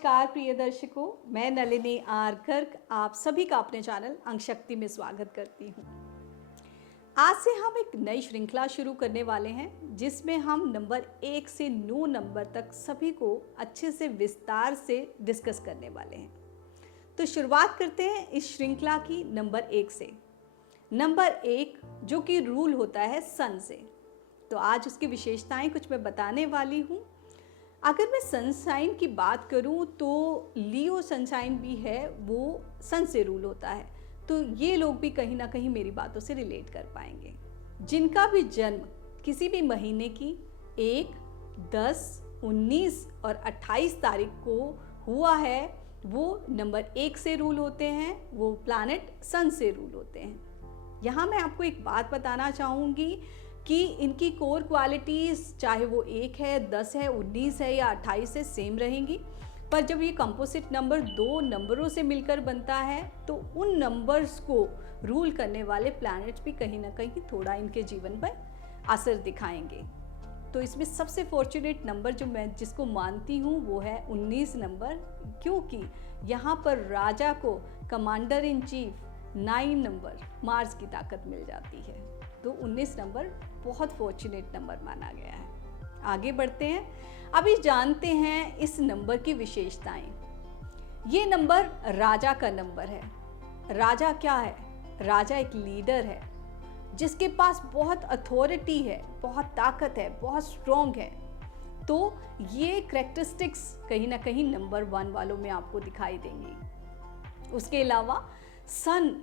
नमस्कार प्रिय दर्शकों, मैं नलिनी आर गर्ग आप सभी का अपने चैनल अंक शक्ति में स्वागत करती हूँ। आज से हम एक नई श्रृंखला शुरू करने वाले हैं जिसमें हम नंबर 1 से 9 नंबर तक सभी को अच्छे से विस्तार से डिस्कस करने वाले हैं। तो शुरुआत करते हैं इस श्रृंखला की नंबर 1 से। नंबर 1 जो कि रूल होता है सन से, तो आज उसकी विशेषताएं कुछ मैं बताने वाली हूँ। अगर मैं सनसाइन की बात करूं तो लियो सनसाइन भी है, वो सन से रूल होता है, तो ये लोग भी कहीं ना कहीं मेरी बातों से रिलेट कर पाएंगे। जिनका भी जन्म किसी भी महीने की 1, 10, 19 और 28 तारीख को हुआ है वो नंबर 1 से रूल होते हैं, वो प्लैनेट सन से रूल होते हैं। यहाँ मैं आपको एक बात बताना चाहूँगी कि इनकी कोर क्वालिटीज़ चाहे वो 1 है, 10 है, 19 है या 28 है सेम रहेंगी, पर जब ये कंपोजिट नंबर 2 नंबरों से मिलकर बनता है तो उन नंबर्स को रूल करने वाले प्लैनेट्स भी कहीं ना कहीं थोड़ा इनके जीवन पर असर दिखाएंगे। तो इसमें सबसे फॉर्चुनेट नंबर जो मैं जिसको मानती हूँ वो है 19 नंबर, क्योंकि यहाँ पर राजा को commander in chief 9 number Mars की ताकत मिल जाती है, तो 19 नंबर बहुत फॉर्चुनेट नंबर माना गया है। आगे बढ़ते हैं, अभी जानते हैं इस नंबर की विशेषताएं। ये नंबर राजा का नंबर है। राजा क्या है? राजा एक लीडर है जिसके पास बहुत अथॉरिटी है, बहुत ताकत है, बहुत स्ट्रॉन्ग है। तो ये कैरेक्टरिस्टिक्स कहीं ना कहीं नंबर 1 वालों में आपको दिखाई देंगी। उसके अलावा सन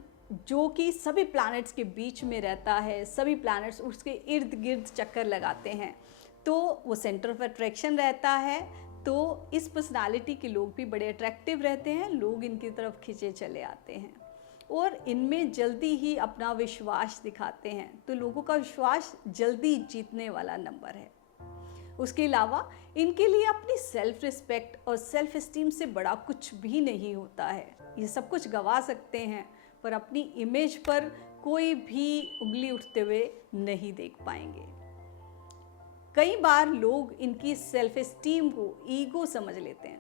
जो कि सभी प्लैनेट्स के बीच में रहता है, सभी प्लैनेट्स उसके इर्द गिर्द चक्कर लगाते हैं, तो वो सेंटर ऑफ अट्रैक्शन रहता है। तो इस पर्सनालिटी के लोग भी बड़े अट्रैक्टिव रहते हैं, लोग इनकी तरफ खिंचे चले आते हैं और इनमें जल्दी ही अपना विश्वास दिखाते हैं, तो लोगों का विश्वास जल्दी जीतने वाला नंबर है। उसके अलावा इनके लिए अपनी सेल्फ रिस्पेक्ट और सेल्फ एस्टीम से बड़ा कुछ भी नहीं होता है। ये सब कुछ गंवा सकते हैं पर अपनी इमेज पर कोई भी उंगली उठते हुए नहीं देख पाएंगे। कई बार लोग इनकी सेल्फ एस्टीम को ईगो समझ लेते हैं,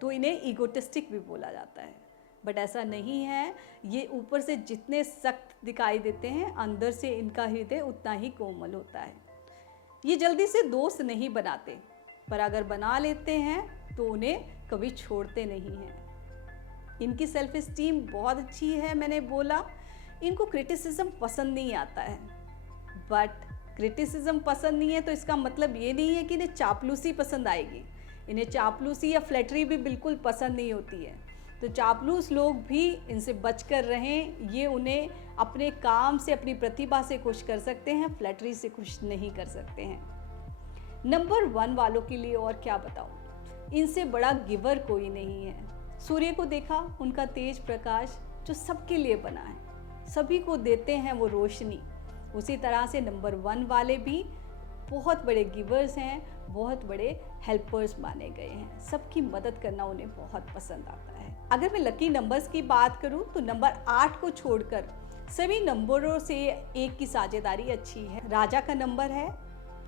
तो इन्हें ईगोटिस्टिक भी बोला जाता है, बट ऐसा नहीं है। ये ऊपर से जितने सख्त दिखाई देते हैं, अंदर से इनका हृदय उतना ही कोमल होता है। ये जल्दी से दोस्त नहीं बनाते, पर अगर बना लेते हैं तो उन्हें कभी छोड़ते नहीं हैं। इनकी सेल्फ एस्टीम बहुत अच्छी है। मैंने बोला इनको क्रिटिसिज्म पसंद नहीं आता है, बट क्रिटिसिज्म पसंद नहीं है तो इसका मतलब ये नहीं है कि इन्हें चापलूसी पसंद आएगी। इन्हें चापलूसी या फ्लैटरी भी बिल्कुल पसंद नहीं होती है, तो चापलूस लोग भी इनसे बचकर रहें। ये उन्हें अपने काम से, अपनी प्रतिभा से खुश कर सकते हैं, फ्लैटरी से खुश नहीं कर सकते हैं। नंबर 1 वालों के लिए और क्या बताऊं, इनसे बड़ा गिवर कोई नहीं है। सूर्य को देखा, उनका तेज प्रकाश जो सबके लिए बना है, सभी को देते हैं वो रोशनी। उसी तरह से नंबर 1 वाले भी बहुत बड़े गिवर्स हैं, बहुत बड़े हेल्पर्स माने गए हैं। सबकी मदद करना उन्हें बहुत पसंद आता है। अगर मैं लकी नंबर्स की बात करूं तो नंबर 8 को छोड़कर सभी नंबरों से 1 की साझेदारी अच्छी है। राजा का नंबर है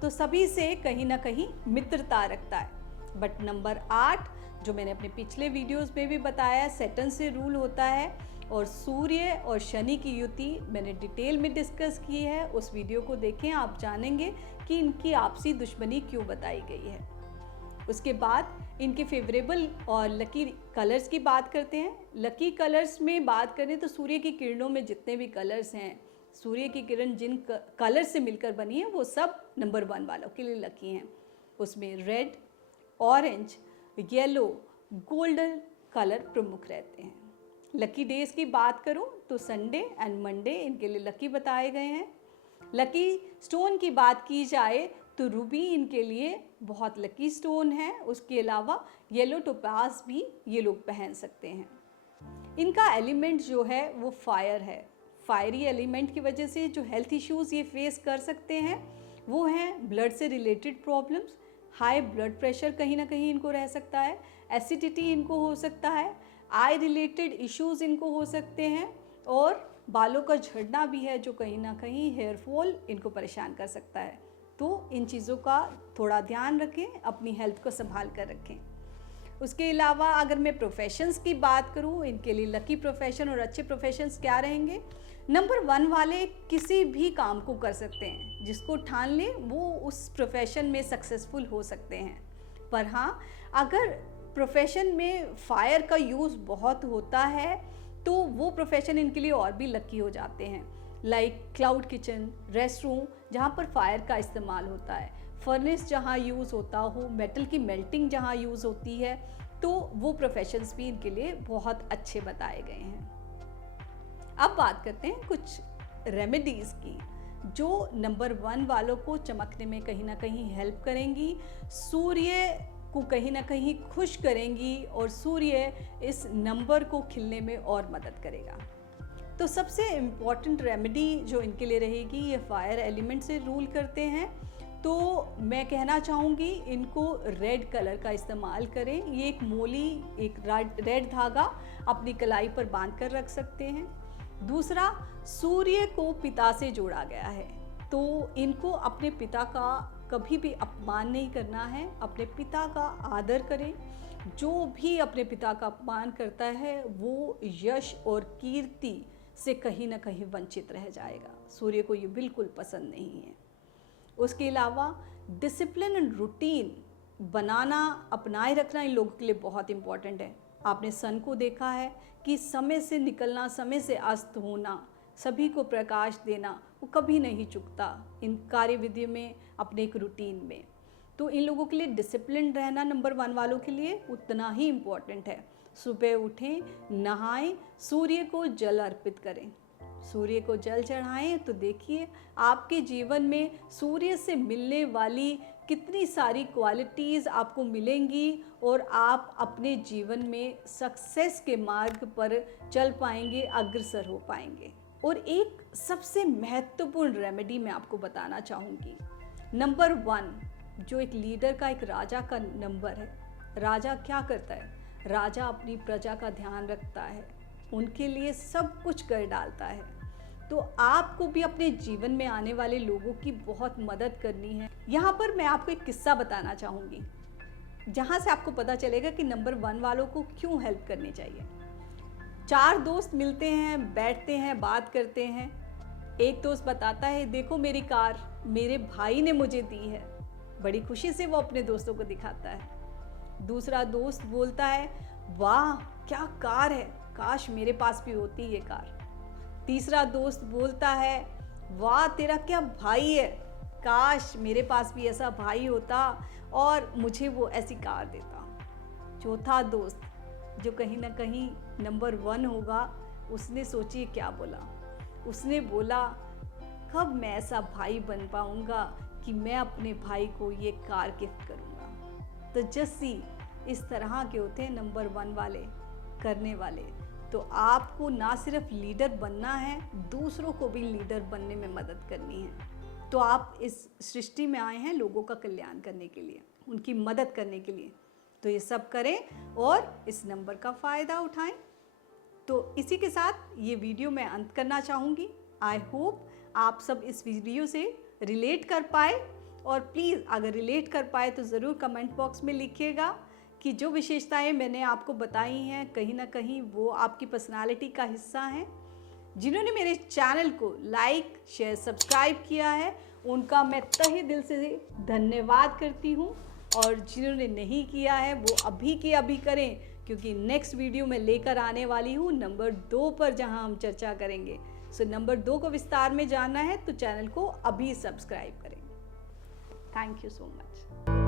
तो सभी से कहीं ना कहीं मित्रता रखता है, बट नंबर 8 जो मैंने अपने पिछले वीडियोस में भी बताया, सैटर्न से रूल होता है और सूर्य और शनि की युति मैंने डिटेल में डिस्कस की है। उस वीडियो को देखें, आप जानेंगे कि इनकी आपसी दुश्मनी क्यों बताई गई है। उसके बाद इनके फेवरेबल और लकी कलर्स की बात करते हैं। लकी कलर्स में बात करें तो सूर्य की किरणों में जितने भी कलर्स हैं, सूर्य की किरण जिन कलर से मिलकर बनी है वो सब नंबर 1 वालों के लिए लकी हैं। उसमें red, orange, yellow, golden colour प्रमुख रहते हैं। लकी डेज की बात करूं तो संडे एंड मंडे इनके लिए लकी बताए गए हैं। लकी स्टोन की बात की जाए तो रूबी इनके लिए बहुत लकी स्टोन है। उसके अलावा येलो टोपाज भी ये लोग पहन सकते हैं। इनका एलिमेंट जो है वो फायर है। फायरी एलिमेंट की वजह से जो हेल्थ इश्यूज़ ये फेस कर सकते हैं वो हैं ब्लड से related problems, high blood pressure कहीं ना कहीं इनको रह सकता है, एसिडिटी इनको हो सकता है, आई रिलेटेड इश्यूज़ इनको हो सकते हैं और बालों का झड़ना भी है जो कहीं ना कहीं हेयर फॉल इनको परेशान कर सकता है। तो इन चीज़ों का थोड़ा ध्यान रखें, अपनी हेल्थ को संभाल कर रखें। उसके अलावा अगर मैं प्रोफेशंस की बात करूं, इनके लिए लकी प्रोफेशन और अच्छे प्रोफेशंस क्या रहेंगे? नंबर 1 वाले किसी भी काम को कर सकते हैं, जिसको ठान लें वो उस प्रोफेशन में सक्सेसफुल हो सकते हैं। पर हाँ, अगर प्रोफेशन में फायर का यूज़ बहुत होता है तो वो प्रोफेशन इनके लिए और भी लकी हो जाते हैं। Like cloud kitchen, rest room जहाँ पर फायर का इस्तेमाल होता है, फर्नेस जहाँ यूज़ होता हो, मेटल की मेल्टिंग जहाँ यूज़ होती है, तो वो प्रोफेशंस भी इनके लिए बहुत अच्छे बताए गए हैं। अब बात करते हैं कुछ रेमेडीज़ की जो नंबर 1 वालों को चमकने में कहीं ना कहीं हेल्प करेंगी, सूर्य को कहीं ना कहीं खुश करेंगी और सूर्य इस नंबर को खिलने में और मदद करेगा। तो सबसे इम्पॉर्टेंट रेमेडी जो इनके लिए रहेगी, ये फायर एलिमेंट से रूल करते हैं, तो मैं कहना चाहूँगी इनको रेड कलर का इस्तेमाल करें। ये एक मोली, एक रेड धागा अपनी कलाई पर बांध कर रख सकते हैं। दूसरा, सूर्य को पिता से जोड़ा गया है, तो इनको अपने पिता का कभी भी अपमान नहीं करना है, अपने पिता का आदर करें। जो भी अपने पिता का अपमान करता है वो यश और कीर्ति से कहीं ना कहीं वंचित रह जाएगा। सूर्य को ये बिल्कुल पसंद नहीं है। उसके अलावा डिसिप्लिन एंड रूटीन बनाना, अपनाए रखना इन लोगों के लिए बहुत इम्पॉर्टेंट है। आपने सन को देखा है कि समय से निकलना, समय से अस्त होना, सभी को प्रकाश देना, वो कभी नहीं चुकता इन कार्यविधि में, अपने एक रूटीन में। तो इन लोगों के लिए डिसिप्लिन रहना नंबर 1 वालों के लिए उतना ही इम्पॉर्टेंट है। सुबह उठें, नहाएं, सूर्य को जल अर्पित करें, सूर्य को जल चढ़ाएं, तो देखिए आपके जीवन में सूर्य से मिलने वाली कितनी सारी क्वालिटीज़ आपको मिलेंगी और आप अपने जीवन में सक्सेस के मार्ग पर चल पाएंगे, अग्रसर हो पाएंगे। और एक सबसे महत्वपूर्ण रेमेडी मैं आपको बताना चाहूँगी। नंबर 1 जो एक लीडर का, एक राजा का नंबर है। राजा क्या करता है? राजा अपनी प्रजा का ध्यान रखता है, उनके लिए सब कुछ कर डालता है। तो आपको भी अपने जीवन में आने वाले लोगों की बहुत मदद करनी है। यहाँ पर मैं आपको एक किस्सा बताना चाहूँगी, जहाँ से आपको पता चलेगा कि नंबर 1 वालों को क्यों हेल्प करनी चाहिए। 4 दोस्त मिलते हैं, बैठते हैं, बात करते हैं। एक दोस्त बताता है, देखो मेरी कार मेरे भाई ने मुझे दी है। बड़ी खुशी से वो अपने दोस्तों को दिखाता है। दूसरा दोस्त बोलता है, वाह क्या कार है, काश मेरे पास भी होती ये कार। तीसरा दोस्त बोलता है, वाह तेरा क्या भाई है, काश मेरे पास भी ऐसा भाई होता और मुझे वो ऐसी कार देता। चौथा दोस्त जो कहीं ना कहीं नंबर 1 होगा, उसने सोचिए क्या बोला। उसने बोला, कब मैं ऐसा भाई बन पाऊंगा कि मैं अपने भाई को ये कार गिफ्ट करूंगा। तो जैसी इस तरह के होते हैं नंबर 1 वाले करने वाले। तो आपको ना सिर्फ लीडर बनना है, दूसरों को भी लीडर बनने में मदद करनी है। तो आप इस सृष्टि में आए हैं लोगों का कल्याण करने के लिए, उनकी मदद करने के लिए। तो ये सब करें और इस नंबर का फ़ायदा उठाएं। तो इसी के साथ ये वीडियो मैं अंत करना चाहूँगी। आई होप आप सब इस वीडियो से रिलेट कर पाए, और प्लीज़ अगर रिलेट कर पाए तो ज़रूर कमेंट बॉक्स में लिखिएगा कि जो विशेषताएं मैंने आपको बताई हैं कहीं ना कहीं वो आपकी पर्सनालिटी का हिस्सा हैं। जिन्होंने मेरे चैनल को लाइक, शेयर, सब्सक्राइब किया है उनका मैं तहे दिल से धन्यवाद करती हूँ, और जिन्होंने नहीं किया है वो अभी के अभी करें, क्योंकि नेक्स्ट वीडियो में लेकर आने वाली हूँ नंबर 2 पर, जहाँ हम चर्चा करेंगे। सो नंबर 2 को विस्तार में जानना है तो चैनल को अभी सब्सक्राइब करें। Thank you so much.